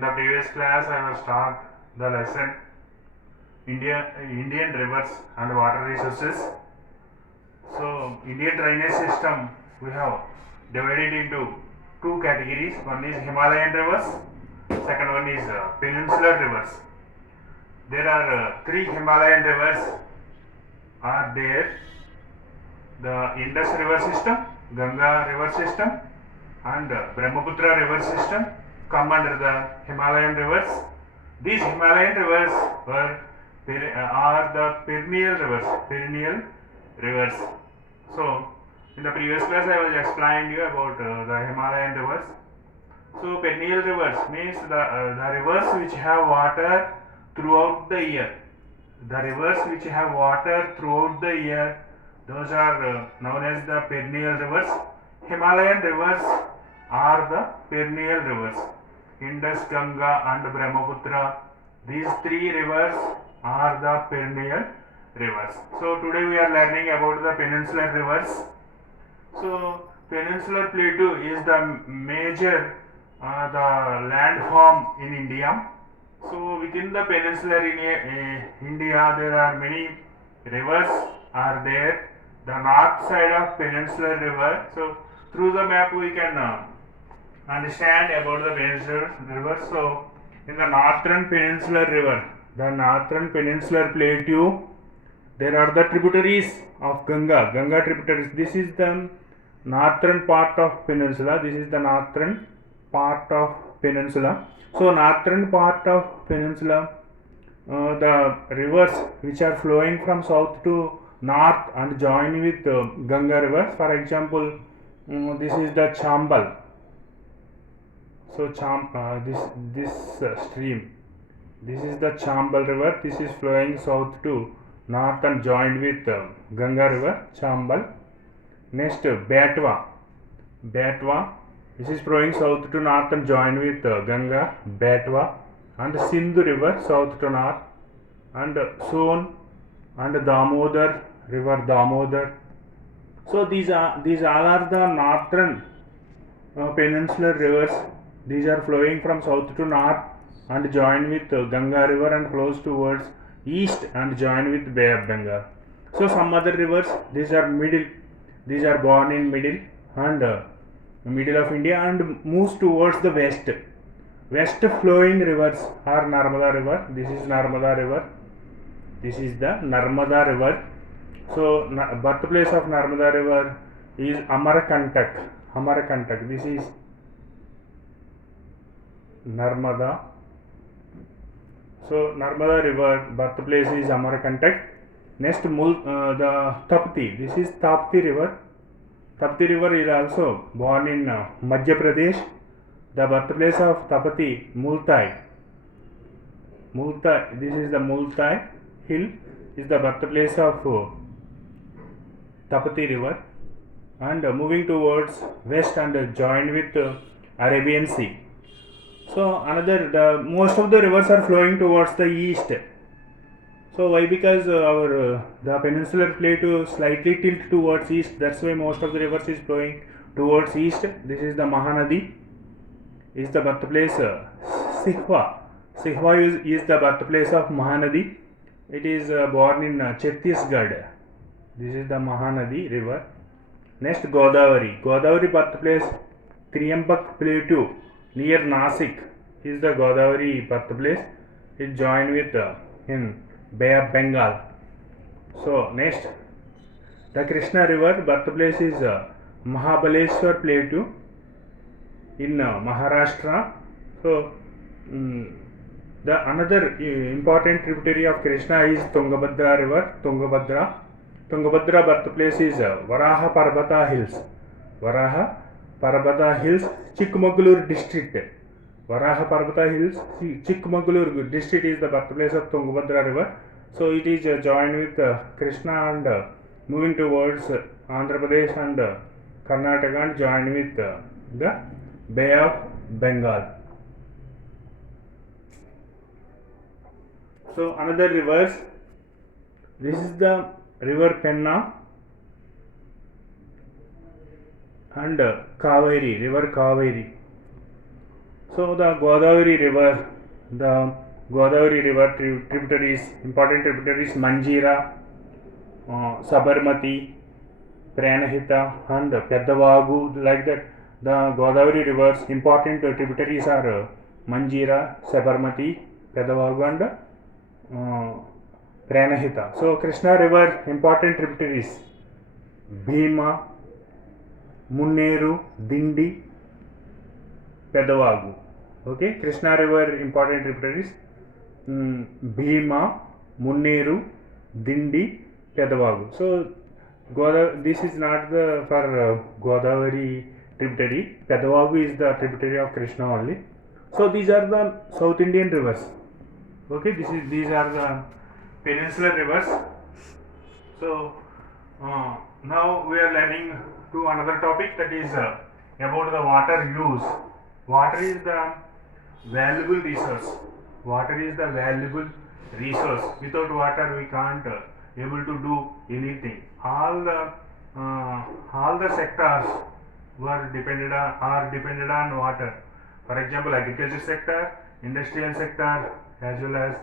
In the previous class, I will start the lesson Indian rivers and water resources. So, Indian drainage system we have divided into two categories. One is Himalayan rivers, second one is peninsular rivers. There are three Himalayan rivers are there: the Indus river system, Ganga river system, and Brahmaputra river system come under the Himalayan rivers. These Himalayan rivers are the perennial rivers. So, in the previous class, I was explaining you about the Himalayan rivers. So, perennial rivers means the rivers which have water throughout the year. The rivers which have water throughout the year, those are known as the perennial rivers. Himalayan rivers are the perennial rivers. Indus, Ganga and Brahmaputra, these three rivers are the perennial rivers. So today we are learning about the peninsular rivers. So peninsular plateau is the major the landform in India. So within the peninsular in India there are many rivers are there. The north side of peninsular river. So through the map we can understand about the peninsular river. So in the northern peninsular river, the northern peninsular plateau, there are the tributaries of Ganga tributaries. This is the northern part of peninsula. This is the northern part of peninsula. So northern part of peninsula, the rivers which are flowing from south to north and join with Ganga river. For example, this is the Chambal. So this stream, this is the Chambal river. This is flowing south to north and joined with Ganga river, Chambal. Next, Betwa. This is flowing south to north and joined with Ganga, Betwa, and Sindhu river south to north, and Son and Damodar river, Damodar. So these all are the northern peninsular rivers. These are flowing from south to north and join with Ganga river and flows towards east and join with Bay of Bengal. So some other rivers, these are born in middle of India and moves towards the west. West flowing rivers are Narmada river. This is Narmada river. This is the Narmada river. So birthplace of Narmada river is Amarkantak. This is Narmada. So Narmada river birthplace is Amarkantak. Next, the Tapti. This is Tapti river. Tapti river is also born in Madhya Pradesh. The birthplace of Tapti, Multai. This is the Multai hill. Is the birthplace of Tapti river, and moving towards west and joined with Arabian Sea. So most of the rivers are flowing towards the east. So why? Because the peninsular plateau slightly tilt towards east. That's why most of the rivers is flowing towards east. This is the Mahanadi. Is the birthplace Sihwa. Sihwa is the birthplace of Mahanadi. It is born in Chhattisgarh. This is the Mahanadi river. Next, Godavari. Godavari birthplace Triampak Plateau near Nasik is the Godavari birthplace. It joined with in Bay of Bengal. So next, the Krishna river birthplace is Mahabaleshwar Plateau in Maharashtra. So the another important tributary of Krishna is Tungabhadra river. Tungabhadra birthplace is Varaha Parvata Hills, Chikmagalur district. Varaha Parvata Hills, Chikmagalur district is the birthplace of Tungabhadra river. So it is joined with Krishna and moving towards Andhra Pradesh and Karnataka and joined with the Bay of Bengal. So another rivers. This is the river Penna and Kaveri, river Kaveri. So the Godavari River tributaries, important tributaries Manjira, Sabarmati, Pranahita and Peddavagu, like that. The Godavari rivers important tributaries are Manjira, Sabarmati, Peddavagu and Pranahita. So Krishna river important tributaries Bhima, Munneru, Dindi, Peddavagu. Okay, Krishna river important tributaries Bhima, Munneru, Dindi, Peddavagu. So this is not the for Godavari tributary. Peddavagu is the tributary of Krishna only. So these are the South Indian rivers. Okay, these are the peninsular rivers. So now we are learning to another topic, that is about the water use. Water is the valuable resource. Water is the valuable resource. Without water we can't able to do anything. All the sectors are dependent on water. For example, agriculture sector, industrial sector, as well as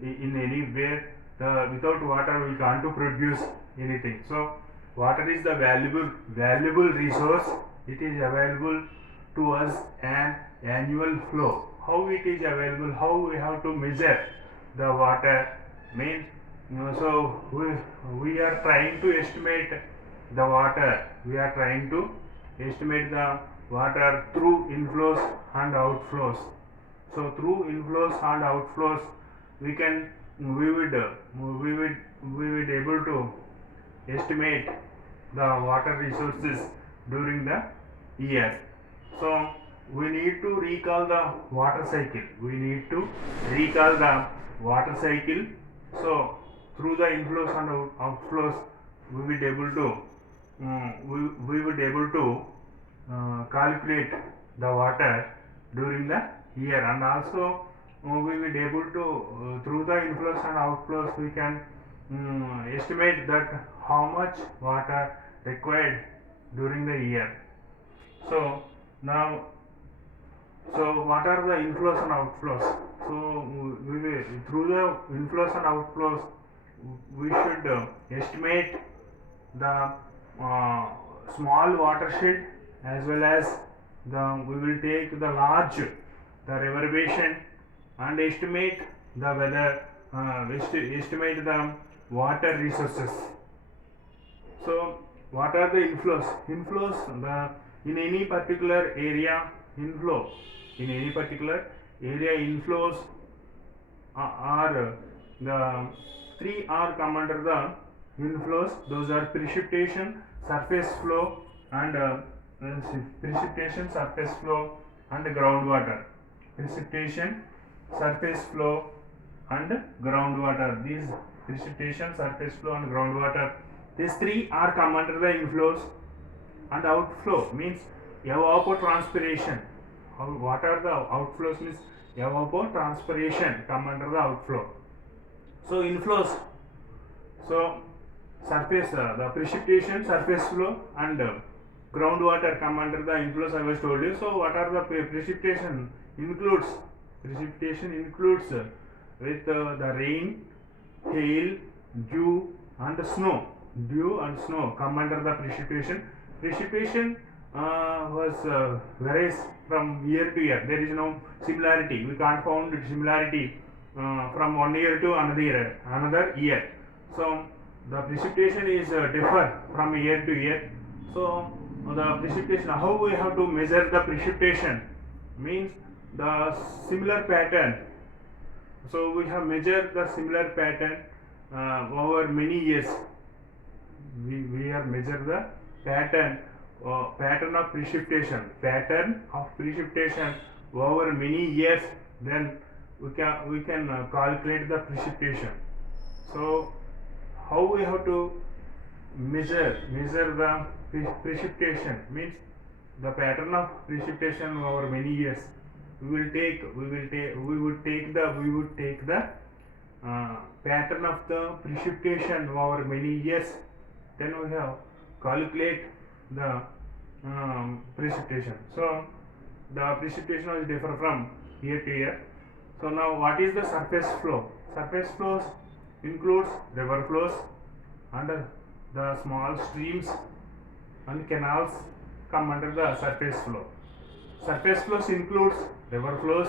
in anywhere without water we can't to produce anything. So water is the valuable resource. It is available to us an annual flow. How it is available? How we have to measure the water? Means so we are trying to estimate the water. We are trying to estimate the water through inflows and outflows. So through inflows and outflows, we would able to estimate the water resources during the year. So we need to recall the water cycle. So through the inflows and outflows, we would able to calculate the water during the year, and also we will able to through the inflows and outflows we can estimate that how much water required during the year. So now, what are the inflows and outflows? So we will, through the inflows and outflows, we should estimate the small watershed, as well as we will take the large river basin, and estimate the weather, estimate the water resources. So what are the inflows? In any particular area, inflows are the three are come under the inflows. Those are precipitation, surface flow, and groundwater. Precipitation, surface flow, and groundwater. These precipitation, surface flow, and groundwater. These three are come under the inflows. And outflow means evapotranspiration. What are the outflows? Means evapotranspiration come under the outflow. So inflows, so surface, the precipitation, surface flow, and groundwater come under the inflows, I was told you. So what are the precipitation includes with the rain, hail, dew and snow come under the precipitation. Precipitation varies from year to year. There is no similarity. We can't find similarity from one year to another year. So the precipitation is differ from year to year. So the precipitation, how we have to measure the precipitation? Means the similar pattern. So we have measured the similar pattern over many years. We have measured the pattern of precipitation over many years. Then we can calculate the precipitation. So how we have to measure the precipitation? Means the pattern of precipitation over many years. We would take the pattern of the precipitation over many years. Then we have calculate the precipitation. So the precipitation will differ from year to year. So now what is the surface flow? Surface flows includes river flows and the small streams and canals come under the surface flow. Surface flows includes river flows,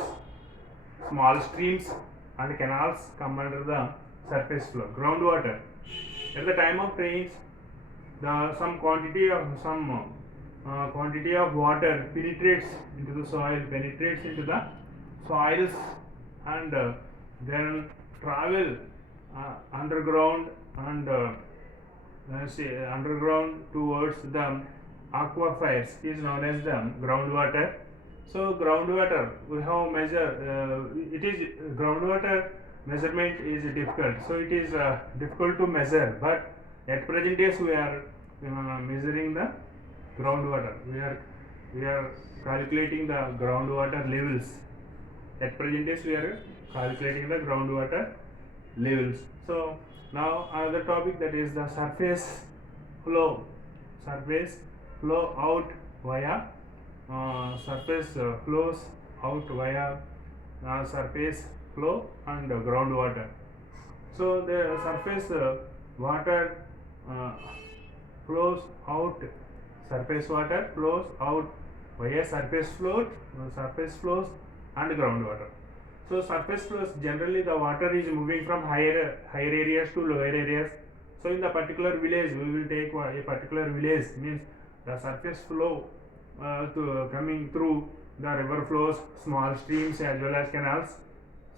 small streams and canals come under the surface flow. Groundwater. At the time of rains, some quantity of water penetrates into the soils and then travel underground and underground towards the aquifers is known as the groundwater. So groundwater we have groundwater measurement is difficult. So it is difficult to measure, but at present days we are measuring the groundwater. We are calculating the groundwater levels. At present days we are calculating the groundwater levels. So now another topic, that is the surface flow. Surface flow out via flows out via surface flow and groundwater. So the surface water flows out. Surface water flows out via surface flows and groundwater. So surface flows, generally the water is moving from higher areas to lower areas. So in the particular village, we will take a particular village, means the surface flow coming through the river flows, small streams as well as canals.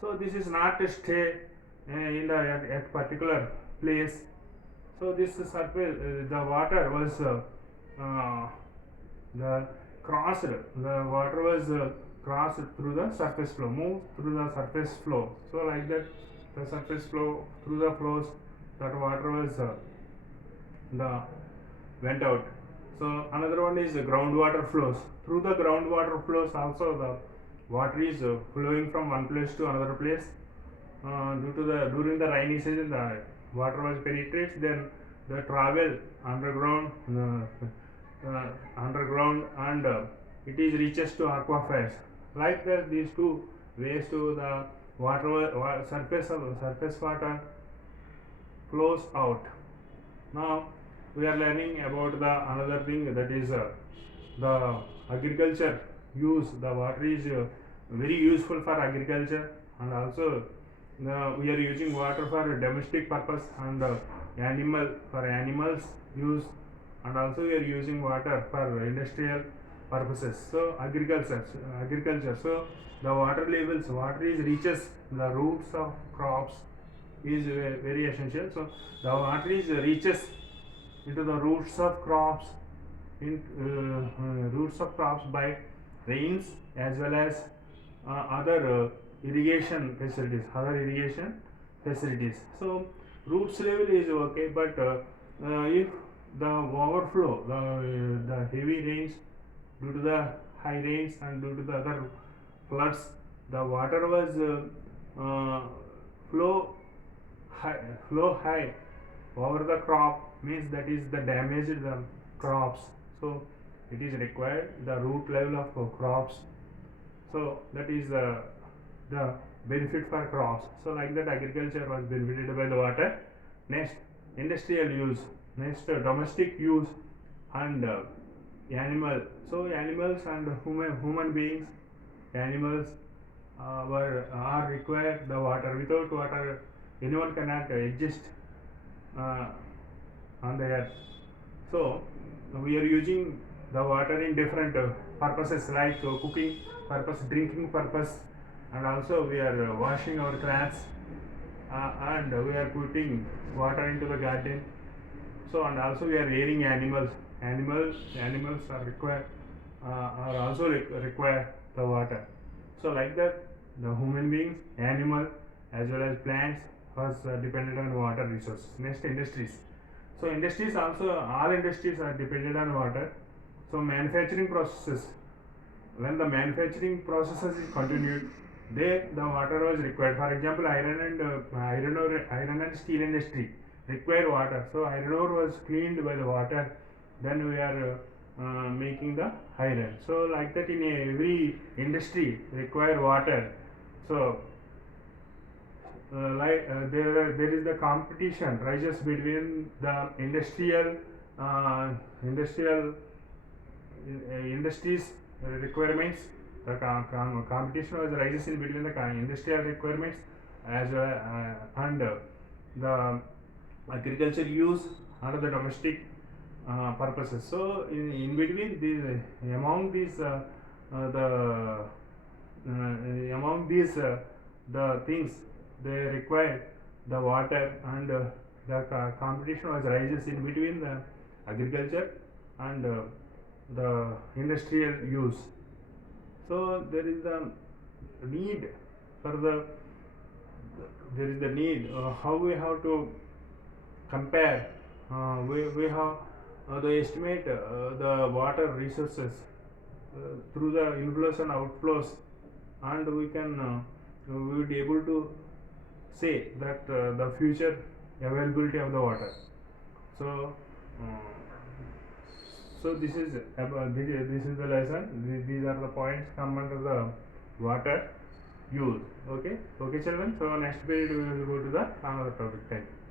So this is not to stay in the at particular place. So this surface, the water was crossed through the surface flow, moved through the surface flow. So like that, the surface flow through the flows, that water was went out. So another one is groundwater flows. Through the groundwater flows also the water is flowing from one place to another place. During the rainy season, the water was penetrates, then the travel underground and it is reaches to aquifers. Like that, these two ways to the surface water flows out. Now we are learning about the another thing, that is the agriculture use. The water is very useful for agriculture, and also we are using water for domestic purpose and animals use, and also we are using water for industrial purposes. So agriculture. So the water is reaches the roots of crops is very essential. So the water is reaches into the roots of crops by rains as well as other irrigation facilities. So roots level is okay, but if the overflow, the heavy rains, due to the high rains and due to the other floods, the water was flow high over the crop, means that is the damaged the crops. So it is required the root level of crops. So that is the benefit for crops. So like that, agriculture was benefited by the water. Next, industrial use. Next, domestic use and animal. So animals and human beings, animals are required the water. Without water, anyone cannot exist on the earth. So we are using the water in different purposes, like cooking purpose, drinking purpose, and also we are washing our clothes and we are putting water into the garden. So and also we are rearing animals. Animals are also require the water. So like that, the human beings, animal as well as plants was dependent on water resources. Next, industries. So industries also, all industries are dependent on water. So manufacturing processes, when the manufacturing processes is continued, there the water was required. For example, iron and steel industry require water. So iron ore was cleaned by the water. Then we are making the iron. So like that in every industry require water. So there is the competition rises between the industrial industries requirements. The competition was rises in between the industrial requirements as well and the agriculture use and the domestic purposes. So in between these among these the among these the things they require the water and the competition was rises in between the agriculture and the industrial use. So there is the need for there is the need how we have to compare we have the estimate the water resources through the inflows and outflows, and we can we will be able to say that the future availability of the water. So so this is this is the lesson. These are the points come under the water use. Okay, okay children. So next period we will go to the another topic. Thank you.